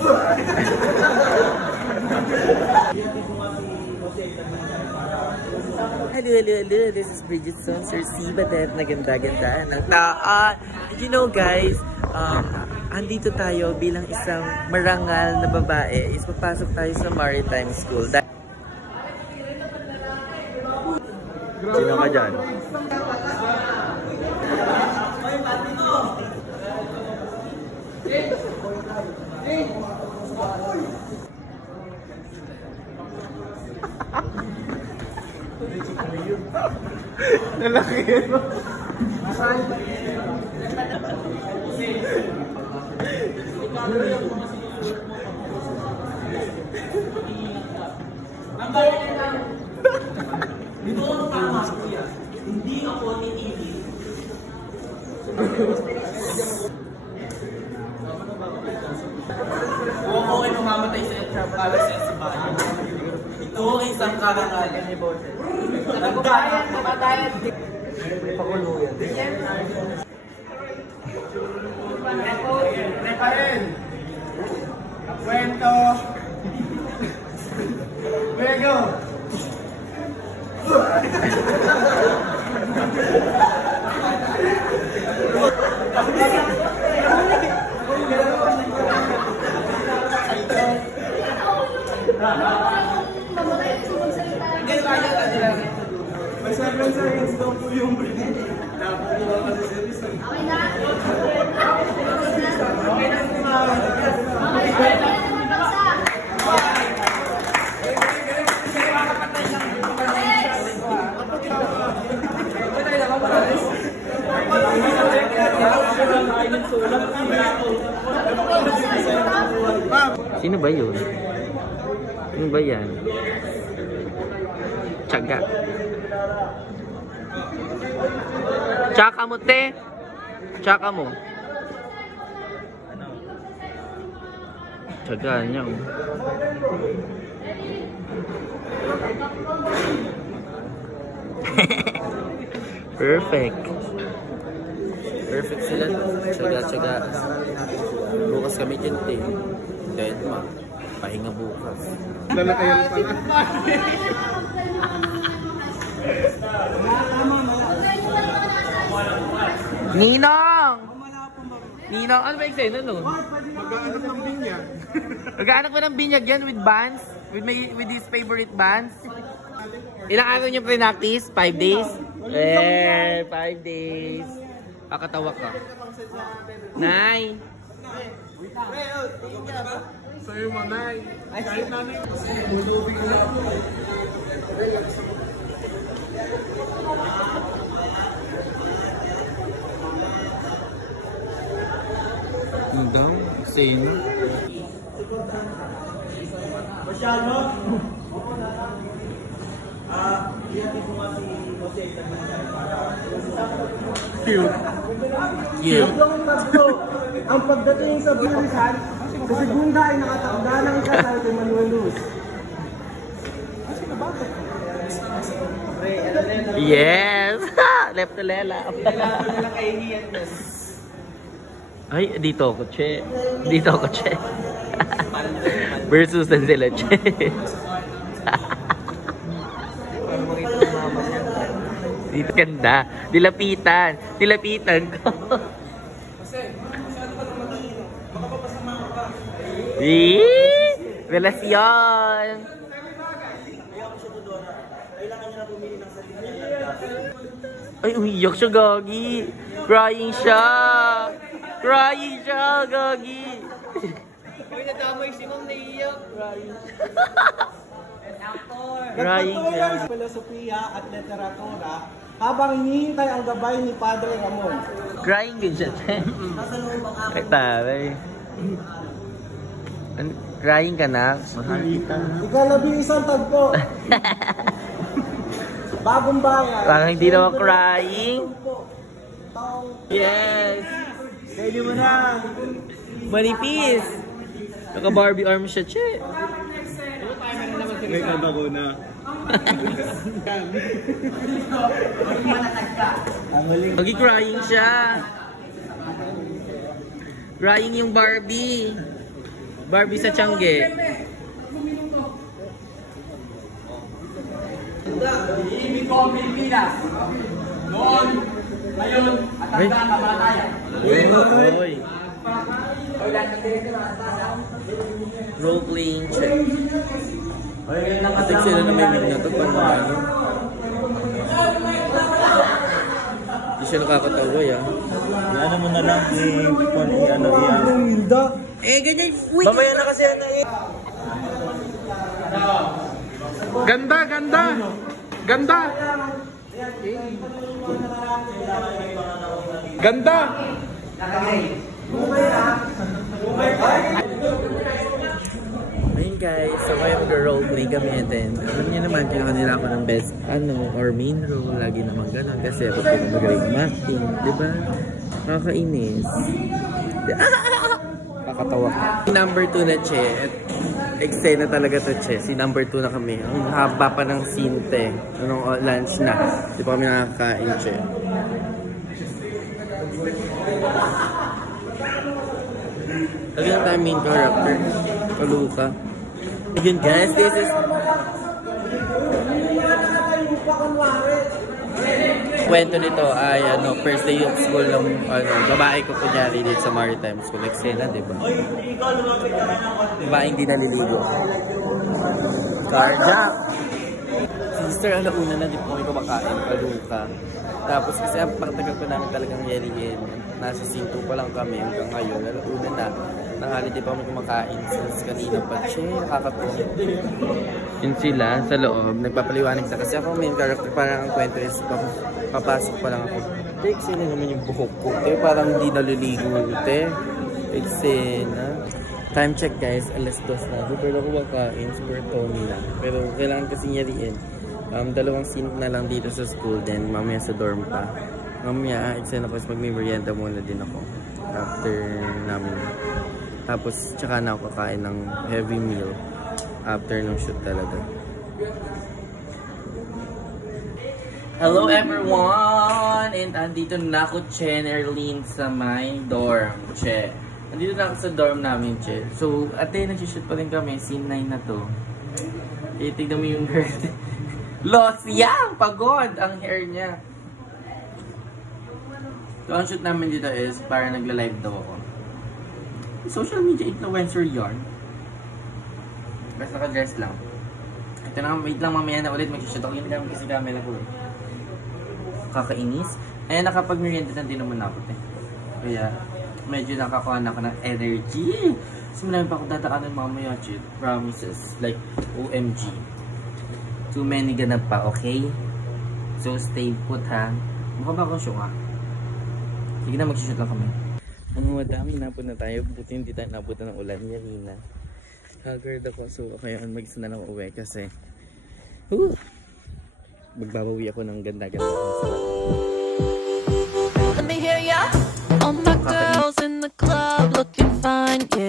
Hello. This is Bridgetson, Sir Sibadet. Naganda-ganda ng taan. You know guys, andito tayo bilang isang marangal na babae. Is papasok tayo sa Maritime School. Sino ka dyan? Lalaki mo. Dito ko tama, kuya. Hindi ako nitili. Huwag ko kayo mamamatay sa bayan. Ito ay isang karangalan ni Bote. Namatayan. Pakuluyan. Reparin. Kwento. Luego. May seconds daw po yung break. Napukuha kasi service. Okay na? Okay na. Sino ba yun? Sino ba yan? Tsaga. Tsaka mo, te. Tsaka mo. Tsaga niya. Perfect. Perfect sila. Tsaga. Bukas kami dyan, te. Dahil pahinga bukas. Lalakayan pa na. Ninong! Ninong, ano ba yung sa'yo nun? Mag-aanak ng binyag. Mag-aanak ba ng binyag yan with bands? With his favorite bands? Ilang araw niyo pre-practice? 5 days? 5 days. Kakatawa ka. Nay! Sa'yo mo, Nay. Kahit nanay mo. Ano daw? Sino? Masyado? Iyatin ko nga si Jose Cute. Cute. Ang pagdating sa bilisan, sa segunda ay nakatakda ng kasal kay Manuel Luz. Yes! Left to Lela. Ay, dito ako, che. Dito ako, che. Versus na sila, che. Dito ganda. Dilapitan. Dilapitan ko. Relasyon. Ay, umiyak siya, Gagi. Crying siya. Crying siya, Gagi. Uy, nadamay si Ma'am naiiyak. Crying siya. Filosofiya at literatura habang hinihintay ang gabay ni Padre Ramon. Crying din siya. Ay, taray. Crying ka na? Ika-11 tagpo. Bagong bayan. Parang hindi naman crying. Yes! Pwede mo na. Manipis! Naka-Barbie arm siya, che. May kabago na. Magi-crying siya. Crying yung Barbie. Barbie sa Tiangge. Ibig ko ang Pilipinas. Noon, ngayon, at hanggang kamatayan. Uy. Role-playing check. Kasi sila na may win na ito pag ano. Hindi siya nakakatawa ya. Ano mo na lang ano iya. Ganyan. Uy! Mamaya na kasi na Ganda, ganda! Ganda! Ganda! Ayun guys, so kayo mag-roleplay kami din. Alam niyo naman, kinuha nila ako ng best, or main role. Lagi naman ganun. Kasi ako po magaling acting, di ba? Nakakainis. Kakatawa ka. Number 2 na Che. Eksena talaga to Che. Si number 2 na kami. Ang haba pa ng sinte. Anong lunch na. Di pa kami nakakain Che. Talagang tayo main character. Kaluka. Ayun guys, this is... Kwento nito ay first day of school ng babae ko kunyari dito sa Maritime School. Eksena, di ba? Babaeng di naliligo. Carjack! Sister, una na di po kami kumakain. Kaluka. Tapos kasi ang pagtagal ko namin talagang yerihin. Nasa 5 pa lang kami hanggang ngayon. Una na. Nanghali di pa kami kumakain since kanina pa. Che, nakakatuwa. Yun sila sa loob. Nagpapaliwanag sa kasi ako main character. Parang ang kwento is papasok pa lang ako. Eksena naman yung buhok ko. Parang hindi naliligo. Eksena. Time check guys. Alas 2 na. Pero ako makain. Super Tony na. Pero kailangan kasi nyariin. 2 scene na lang dito sa school. Then mamaya sa dorm pa. Mamaya, eksena ko mag-merienda muna din ako. After namin. Tapos, tsaka na ako kakain ng heavy meal. After ng shoot talaga. Hello everyone! And andito na ako, Che, Erlene, sa my dorm, Che. Andito na ako sa dorm namin, Che. So, ate, nag-shoot pa rin kami. Scene 9 na to. Tignan mo yung hair. Lost! Yang! Pagod ang hair niya. So, ang shoot namin dito is para nagla-live daw ako. Social media influencer yarn. Basta naka-dress lang. Ito na, wait lang mamaya na ulit mag-shoot ako. Hindi naman kasi camera ko. Kakainis. Ayan, nakapag-merienda na din naman ako. Kaya, medyo nakakuha na ako ng energy. So, marami pa ako dadaanan mamaya, Chit. Promises. Like, OMG. Too many ganap pa, okay? So, stay put, ha? Mukha ba akong syunga? Sige na, mag-shoot lang kami. Ano, madami napod na tayo. Buti hindi tayo napod ng ulan. Yarina. Haggard ako. So, kaya mag-isa na lang uwi kasi magbabawi ako ng ganda-ganda. Let me hear ya. All my girls in the club looking fine, yeah.